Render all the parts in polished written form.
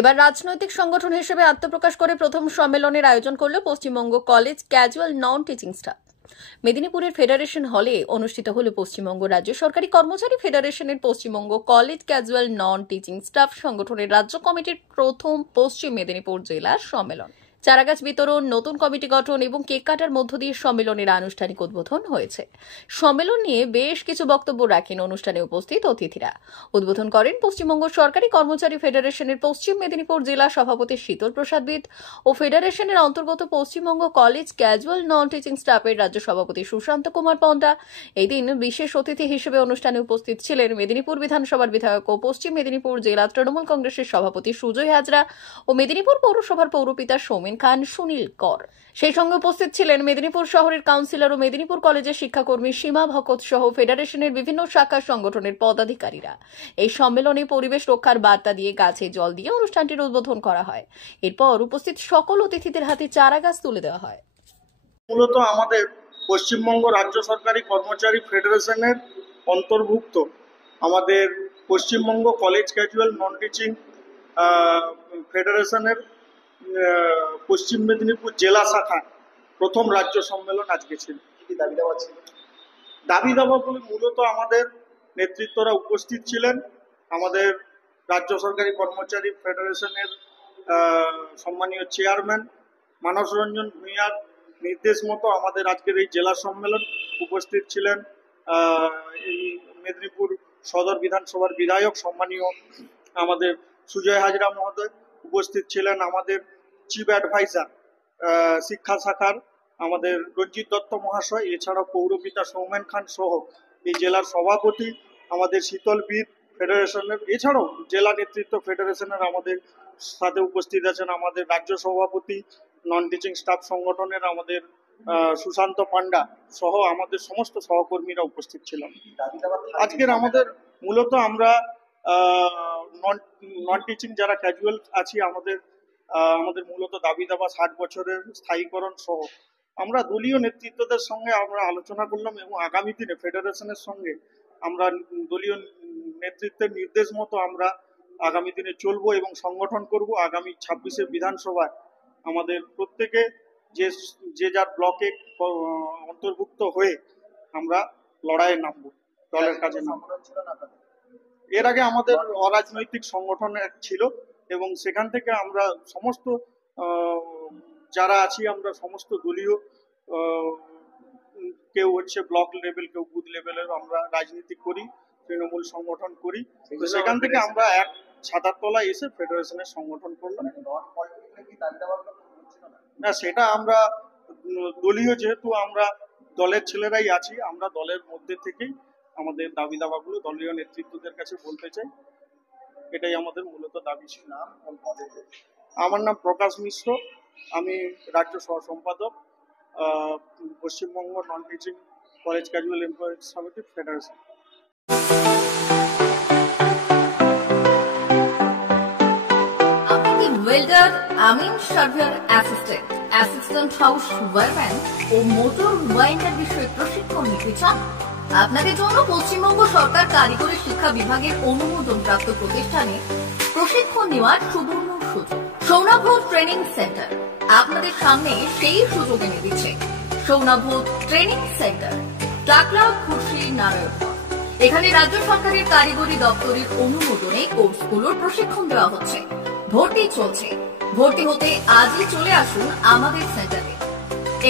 এবার রাজনৈতিক সংগঠন হিসেবে আত্মপ্রকাশ করে প্রথম সম্মেলনের আয়োজন করল Paschimbanga college casual non teaching staff. মেদিনীপুরের ফেডারেশন হলে অনুষ্ঠিত হল পশ্চিমবঙ্গ রাজ্য সরকারি কর্মচারী ফেডারেশনের Paschimbanga college casual non teaching staff সংগঠনের রাজ্য কমিটির প্রথম পশ্চিম মেদিনীপুর জেলার সম্মেলন। চারাগাছ বিতরণ, নতুন কমিটি গঠন এবং কেক কাটার মধ্য দিয়ে সম্মেলনের আনুষ্ঠানিক উদ্বোধন হয়েছে। সম্মেলন নিয়ে বেশ কিছু বক্তব্য রাখেন অনুষ্ঠানে উপস্থিত অতিথিরা। উদ্বোধন করেন পশ্চিমবঙ্গ সরকারি কর্মচারী ফেডারেশনের পশ্চিম মেদিনীপুর জেলা সভাপতি শীতল প্রসাদ বিদ ও ফেডারেশনের অন্তর্গত Paschimbanga college casual non teaching স্টাফের রাজ্য সভাপতি সুশান্ত কুমার পণ্ডা। এই দিন বিশেষ অতিথি হিসেবে অনুষ্ঠানে উপস্থিত ছিলেন মেদিনীপুর বিধানসভার বিধায়ক ও পশ্চিম মেদিনীপুর জেলা তৃণমূল কংগ্রেসের সভাপতি সুজয় হাজরা ও মেদিনীপুর পৌরসভার পৌরপিতা সৌমেন খান সুনীল কর। সেই সঙ্গে উপস্থিত ছিলেন মেদিনীপুর শহরের কাউন্সিলর ও মেদিনীপুর কলেজের শিক্ষাকর্মী সীমা ভকত সহ ফেডারেশনের বিভিন্ন শাখা সংগঠনের পদাধিকারীরা। এই সম্মেলনে পরিবেশ রক্ষার বার্তা দিয়ে গাছে জল দিয়ে অনুষ্ঠানটির উদ্বোধন করা হয়। এরপর উপস্থিত সকল অতিথিদের হাতে চারা গাছ তুলে দেওয়া হয়। মূলত আমাদের পশ্চিমবঙ্গ রাজ্য সরকারি কর্মচারী ফেডারেশনের অন্তর্ভুক্ত আমাদের Paschimbanga college casual non teaching ফেডারেশনের পশ্চিম মেদিনীপুর জেলা শাখার প্রথম রাজ্য সম্মেলন আজকে ছিল। কি দাবি দাবা ছিল? দাবি দাবা বলে মূলত আমাদের নেতৃত্বরা উপস্থিত ছিলেন। আমাদের রাজ্য সরকারি কর্মচারী ফেডারেশনের সম্মানীয় চেয়ারম্যান মানস রঞ্জন ভূঁইয়ার নির্দেশ মতো আমাদের আজকের এই জেলা সম্মেলন উপস্থিত ছিলেন এই মেদিনীপুর সদর বিধানসভার বিধায়ক সম্মানীয় আমাদের সুজয় হাজরা মহোদয়, উপস্থিত ছিলেন আমাদের চিফ অ্যাডভাইজার শিক্ষা শাখার আমাদের রঞ্জিত দত্ত মহাশয়, এছাড়াও পৌরপিতা সৌমেন খান সহ এই জেলার সভাপতি আমাদের শীতল বিদ ফেডারেশনের, এছাড়াও জেলা নেতৃত্ব ফেডারেশনের আমাদের সাথে উপস্থিত আছেন আমাদের রাজ্য সভাপতি নন টিচিং স্টাফ সংগঠনের আমাদের সুশান্ত পান্ডা সহ আমাদের সমস্ত সহকর্মীরা উপস্থিত ছিলেন। আজকের আমাদের মূলত আমরা নন টিচিং যারা ক্যাজুয়াল আছি আমাদের মূলত দাবি দাবা 60 বছরের স্থায়ীকরণ সহ আমরা দলীয় নেতৃত্বদের সঙ্গে আমরা আলোচনা করলাম এবং আগামী দিনে ফেডারেশনের সঙ্গে আমরা দলীয় নেতৃত্বের নির্দেশ মতো আমরা আগামী দিনে চলবো এবং সংগঠন করব। আগামী 26শে বিধানসভায় আমাদের প্রত্যেকে যে যার ব্লকে অন্তর্ভুক্ত হয়ে আমরা লড়াইয়ে নামবো, দলের কাজে নামবো। এর আগে আমাদের অরাজনৈতিক সংগঠন ছিল এবং সেখান থেকে আমরা সমস্ত যারা আছি আমরা সমস্ত দলীয় কেউ হচ্ছে ব্লক লেভেল, কেউ বুথ লেভেলের আমরা রাজনীতি করি, তৃণমূল সংগঠন করি। তো সেখান থেকে আমরা এক ছাতার তলায় এসে ফেডারেশনের সংগঠন করলাম। না, সেটা আমরা দলীয়, যেহেতু আমরা দলের ছেলেরাই আছি, আমরা দলের মধ্যে থেকেই আমাদের দাবি দাবাগুলো দলীয় নেতৃত্বদের কাছে বলতে চাই। এটাই আমাদের মূলত দাবি ছিল। আমার নাম প্রকাশ মিশ্র, আমি রাজ্য সহ সম্পাদক Paschimbanga non teaching college casual employees সমিতি ফেডারেশন। ওয়েল্ডার, আমিন surveyor assistant, assistant house wireman ও মোটর ওয়াইন্ডার বিষয়ে প্রশিক্ষণ নিতে চান? আপনাদের জন্য পশ্চিমবঙ্গ সরকার কারিগরি শিক্ষা বিভাগের অনুমোদনপ্রাপ্ত প্রতিষ্ঠানে প্রশিক্ষণ নেওয়ার সুবর্ণ সুযোগ। সৌনাভ ট্রেনিং সেন্টার আপনাদের সামনে সেই সুযোগ এনে দিচ্ছে। সৌনাভ ট্রেনিং সেন্টার, টাকলা, খুশি, নারায়ণগড়। এখানে রাজ্য সরকারের কারিগরি দপ্তরের অনুমোদনে কোর্সগুলোর প্রশিক্ষণ দেওয়া হচ্ছে। ভর্তি চলছে। ভর্তি হতে আজই চলে আসুন আমাদের সেন্টারে।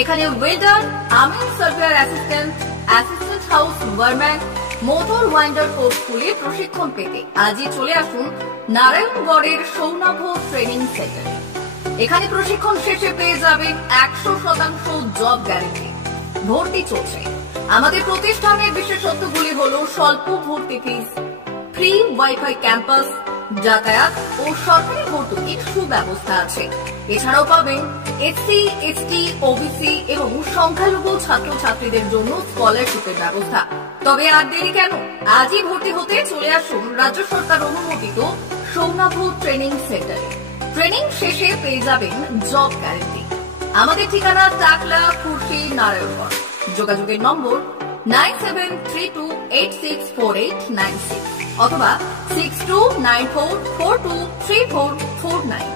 এখানে ওয়েল্ডার, আমিন surveyor assistant, assistant house wireman, motor winder কোর্সগুলি প্রশিক্ষণ পেতে আজই চলে আসুন নারায়ণগড়ের সৌনাভ ট্রেনিং সেন্টারে। এখানে প্রশিক্ষণ শেষে পেয়ে যাবেন 100% জব গ্যারেন্টি। ভর্তি চলছে। আমাদের প্রতিষ্ঠানের বিশেষত্বগুলি হল স্বল্প ভর্তি ফিস, ফ্রি ওয়াইফাই ক্যাম্পাস, যাতায়াত ও সরকারি ভর্তুকির সুব্যবস্থা আছে। এছাড়াও পাবেন এসসি, এসটি, ওবিসি এবং সংখ্যালঘু ছাত্রছাত্রীদের জন্য স্কলারশিপের ব্যবস্থা। তবে আর দেরি কেন? আজই ভর্তি হতে চলে আসুন রাজ্য সরকার অনুমোদিত সৌনাভ ট্রেনিং সেন্টারে। ট্রেনিং শেষে পেয়ে যাবেন জব গ্যারেন্টি। আমাদের ঠিকানা টাকলা, খুশি, নারায়ণগড়। যোগাযোগের নম্বর 9732864896 অথবা 6294423449।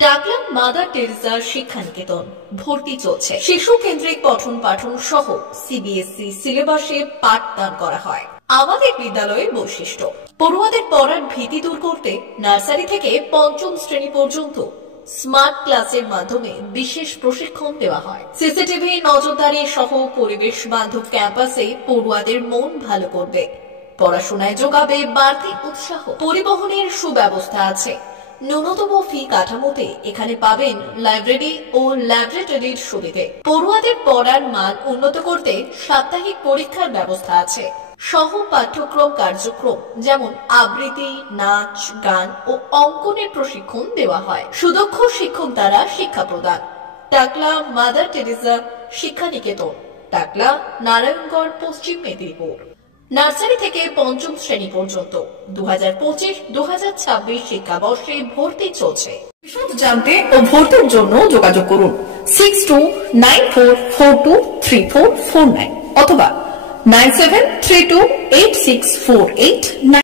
টাকলা মাদার টেরেসা শিক্ষানিকেতন ভর্তি চলছে। শিশু কেন্দ্রিক পঠন পাঠন সহ সিবিএসই সিলেবাসে পাঠদান করা হয়। আমাদের বিদ্যালয়ের বৈশিষ্ট্য: পড়ুয়াদের পড়ার ভীতি দূর করতে নার্সারি থেকে পঞ্চম শ্রেণী পর্যন্ত স্মার্ট ক্লাসের মাধ্যমে বিশেষ প্রশিক্ষণ দেওয়া হয়। সিসিটিভি নজরদারি সহ পরিবেশ বান্ধব ক্যাম্পাসে পড়ুয়াদের মন ভালো করবে, পড়াশোনায় যোগাবে বাড়তি উৎসাহ। পরিবহনের সুব্যবস্থা আছে। ন্যূনতম ফি কাঠামোতে এখানে পাবেন লাইব্রেরি ও ল্যাবরেটরির সুবিধে। পড়ুয়াদের পড়ার মান উন্নত করতে সাপ্তাহিক পরীক্ষার ব্যবস্থা আছে। সহ পাঠ্যক্রম কার্যক্রম যেমন আবৃত্তি, নাচ, গান ও অঙ্কনের প্রশিক্ষণ দেওয়া হয়। সুদক্ষ শিক্ষক দ্বারা শিক্ষা প্রদান। টাকলা মাদার টেরেসা শিক্ষানিকেতন, টাকলা, নারায়ণগড়, পশ্চিম মেদিনীপুর। নার্সারি থেকে পঞ্চম শ্রেণী পর্যন্ত 2025-2026 শিক্ষাবর্ষে ভর্তি চলছে। বিশদ জানতে ও ভর্তির জন্য যোগাযোগ করুন 6294423449 অথবা 97328648